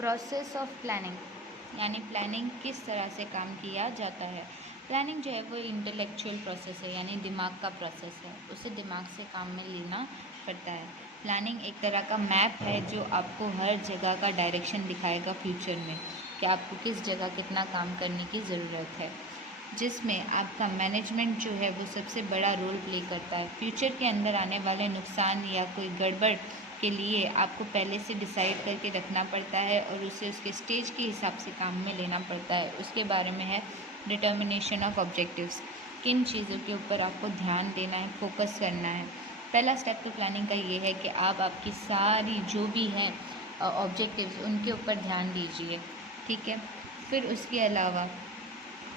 Process of planning, यानी planning किस तरह से काम किया जाता है। प्लानिंग जो है वो इंटेलेक्चुअल प्रोसेस है, यानी दिमाग का प्रोसेस है, उसे दिमाग से काम में लेना पड़ता है। प्लानिंग एक तरह का मैप है जो आपको हर जगह का डायरेक्शन दिखाएगा फ्यूचर में, कि आपको किस जगह कितना काम करने की ज़रूरत है, जिसमें आपका मैनेजमेंट जो है वो सबसे बड़ा रोल प्ले करता है। फ्यूचर के अंदर आने वाले नुकसान या कोई गड़बड़ के लिए आपको पहले से डिसाइड करके रखना पड़ता है और उसे उसके स्टेज के हिसाब से काम में लेना पड़ता है। उसके बारे में है डिटर्मिनेशन ऑफ ऑब्जेक्टिव्स, किन चीज़ों के ऊपर आपको ध्यान देना है, फोकस करना है। पहला स्टेप तो प्लानिंग का ये है कि आप आपकी सारी जो भी हैं ऑब्जेक्टिव्स उनके ऊपर ध्यान दीजिए, ठीक है। फिर उसके अलावा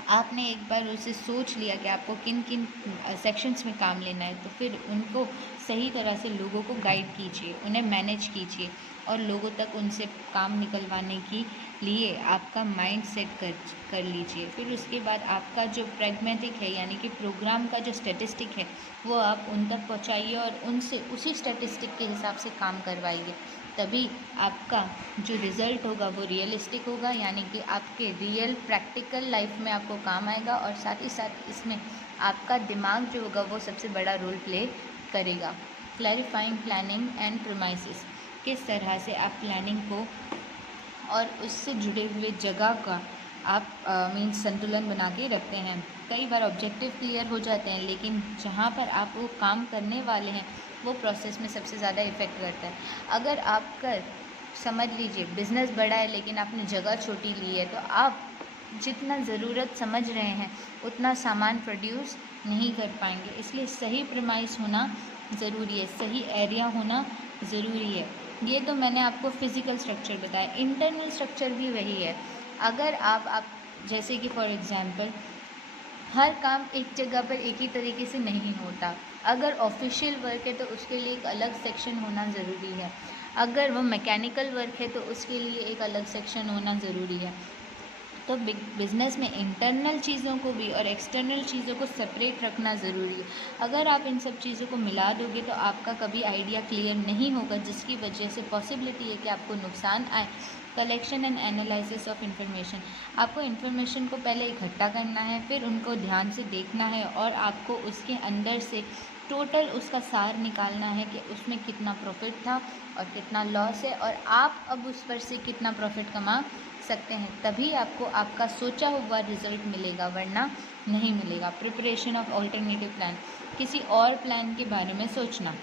आपने एक बार उसे सोच लिया कि आपको किन किन सेक्शंस में काम लेना है, तो फिर उनको सही तरह से लोगों को गाइड कीजिए, उन्हें मैनेज कीजिए और लोगों तक उनसे काम निकलवाने के लिए आपका माइंड सेट कर लीजिए। फिर उसके बाद आपका जो प्रैग्मेटिक है, यानी कि प्रोग्राम का जो स्टैटिस्टिक है, वो आप उन तक पहुँचाइए और उनसे उसी स्टैटिस्टिक के हिसाब से काम करवाइए। तभी आपका जो रिज़ल्ट होगा वो रियलिस्टिक होगा, यानी कि आपके रियल प्रैक्टिकल लाइफ में आपको काम आएगा और साथ ही साथ इसमें आपका दिमाग जो होगा वो सबसे बड़ा रोल प्ले करेगा। क्लैरिफाइंग प्लानिंग एंड प्रीमाइसेस, किस तरह से आप प्लानिंग को और उससे जुड़े हुए जगह का आप मीन्स संतुलन बना के रखते हैं। कई बार ऑब्जेक्टिव क्लियर हो जाते हैं, लेकिन जहाँ पर आप वो काम करने वाले हैं वो प्रोसेस में सबसे ज़्यादा इफ़ेक्ट करता है। अगर आपका समझ लीजिए बिज़नेस बड़ा है लेकिन आपने जगह छोटी ली है, तो आप जितना ज़रूरत समझ रहे हैं उतना सामान प्रोड्यूस नहीं कर पाएंगे। इसलिए सही प्रीमाइस होना ज़रूरी है, सही एरिया होना ज़रूरी है। ये तो मैंने आपको फ़िज़िकल स्ट्रक्चर बताया, इंटरनल स्ट्रक्चर भी वही है। अगर आप जैसे कि फॉर एग्ज़ाम्पल हर काम एक जगह पर एक ही तरीके से नहीं होता। अगर ऑफिशियल वर्क है तो उसके लिए एक अलग सेक्शन होना ज़रूरी है। अगर वो मैकेनिकल वर्क है तो उसके लिए एक अलग सेक्शन होना ज़रूरी है। तो बिज़नेस में इंटरनल चीज़ों को भी और एक्सटर्नल चीज़ों को सेपरेट रखना ज़रूरी है। अगर आप इन सब चीज़ों को मिला दोगे तो आपका कभी आइडिया क्लियर नहीं होगा, जिसकी वजह से पॉसिबिलिटी है कि आपको नुकसान आए। Collection and analysis of information, आपको इन्फॉर्मेशन को पहले इकट्ठा करना है, फिर उनको ध्यान से देखना है और आपको उसके अंदर से टोटल उसका सार निकालना है कि उसमें कितना प्रॉफिट था और कितना लॉस है और आप अब उस पर से कितना प्रॉफिट कमा सकते हैं। तभी आपको आपका सोचा हुआ रिज़ल्ट मिलेगा, वरना नहीं मिलेगा। प्रिपरेशन ऑफ ऑल्टरनेटिव प्लान, किसी और प्लान के बारे में सोचना।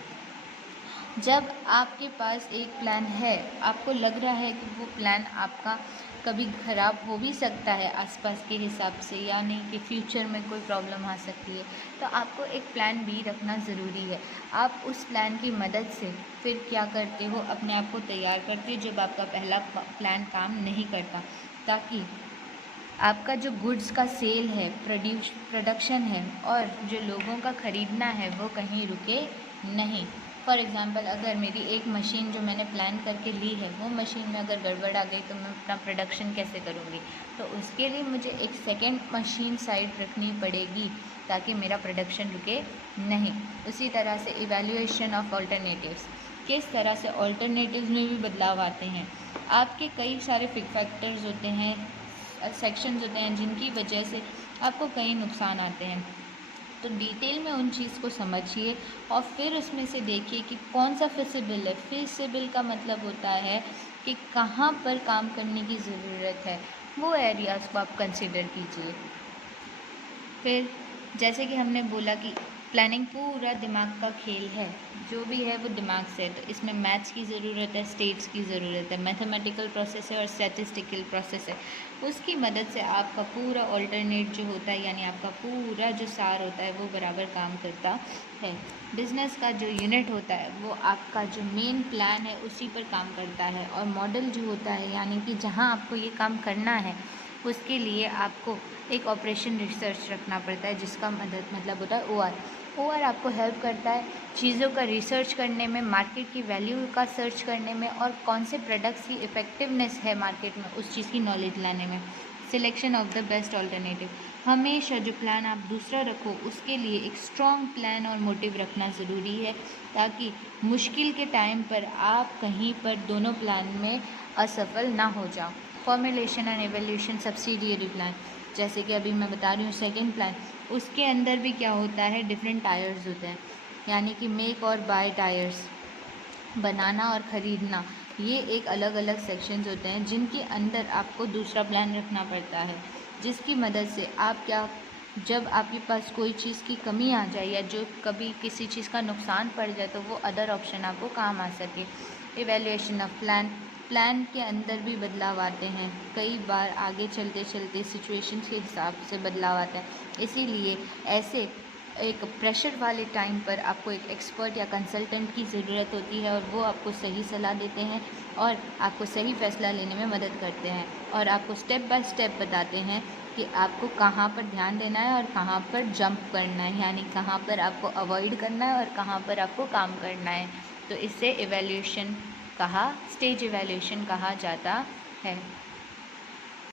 जब आपके पास एक प्लान है, आपको लग रहा है कि वो प्लान आपका कभी ख़राब हो भी सकता है आसपास के हिसाब से, यानी कि फ्यूचर में कोई प्रॉब्लम आ सकती है, तो आपको एक प्लान बी रखना ज़रूरी है। आप उस प्लान की मदद से फिर क्या करते हो, अपने आप को तैयार करते हो जब आपका पहला प्लान काम नहीं करता, ताकि आपका जो गुड्स का सेल है, प्रोडक्शन है और जो लोगों का ख़रीदना है वो कहीं रुके नहीं। फॉर एग्ज़ाम्पल अगर मेरी एक मशीन जो मैंने प्लान करके ली है, वो मशीन में अगर गड़बड़ आ गई तो मैं अपना प्रोडक्शन कैसे करूँगी। तो उसके लिए मुझे एक सेकेंड मशीन साइड रखनी पड़ेगी ताकि मेरा प्रोडक्शन रुके नहीं। उसी तरह से इवैल्यूएशन ऑफ ऑल्टरनेटिव्स, किस तरह से ऑल्टरनेटिव्स में भी बदलाव आते हैं। आपके कई सारे फैक्टर्स होते हैं, सेक्शंस होते हैं जिनकी वजह से आपको कई नुकसान आते हैं। तो डिटेल में उन चीज़ को समझिए और फिर उसमें से देखिए कि कौन सा फिजिबल है। फिजिबल का मतलब होता है कि कहाँ पर काम करने की ज़रूरत है, वो एरियाज़ को आप कंसिडर कीजिए। फिर जैसे कि हमने बोला कि प्लानिंग पूरा दिमाग का खेल है, जो भी है वो दिमाग से है। तो इसमें मैथ्स की ज़रूरत है, स्टेट्स की ज़रूरत है, मैथमेटिकल प्रोसेस है और स्टैटिस्टिकल प्रोसेस है। उसकी मदद से आपका पूरा ऑल्टरनेट जो होता है, यानी आपका पूरा जो सार होता है वो बराबर काम करता है। बिज़नेस का जो यूनिट होता है वो आपका जो मेन प्लान है उसी पर काम करता है, और मॉडल जो होता है, यानी कि जहाँ आपको ये काम करना है उसके लिए आपको एक ऑपरेशन रिसर्च रखना पड़ता है, जिसका मतलब होता है OR। OR आपको हेल्प करता है चीज़ों का रिसर्च करने में, मार्केट की वैल्यू का सर्च करने में और कौन से प्रोडक्ट्स की इफ़ेक्टिवनेस है मार्केट में, उस चीज़ की नॉलेज लाने में। Selection of the best alternative, हमेशा जो प्लान आप दूसरा रखो उसके लिए एक स्ट्रॉन्ग प्लान और मोटिव रखना ज़रूरी है, ताकि मुश्किल के टाइम पर आप कहीं पर दोनों प्लान में असफल ना हो जाओ। Formulation and evolution subsidiary plan, जैसे कि अभी मैं बता रही हूँ सेकंड प्लान, उसके अंदर भी क्या होता है, डिफरेंट टायर्स होते हैं, यानी कि मेक और बाय टायर्स, बनाना और ख़रीदना, ये एक अलग अलग सेक्शंस होते हैं जिनके अंदर आपको दूसरा प्लान रखना पड़ता है, जिसकी मदद से आप क्या, जब आपके पास कोई चीज़ की कमी आ जाए या जो कभी किसी चीज़ का नुकसान पड़ जाए तो वो अदर ऑप्शन आपको काम आ सके। इवैल्यूएशन ऑफ प्लान, प्लान के अंदर भी बदलाव आते हैं, कई बार आगे चलते चलते सिचुएशंस के हिसाब से बदलाव आता है, इसीलिए ऐसे एक प्रेशर वाले टाइम पर आपको एक एक्सपर्ट या कंसल्टेंट की ज़रूरत होती है और वो आपको सही सलाह देते हैं और आपको सही फ़ैसला लेने में मदद करते हैं और आपको स्टेप बाय स्टेप बताते हैं कि आपको कहाँ पर ध्यान देना है और कहाँ पर जंप करना है, यानी कहाँ पर आपको अवॉइड करना है और कहाँ पर आपको काम करना है। तो इससे इवैल्यूएशन कहा, स्टेज इवैल्यूएशन कहा जाता है।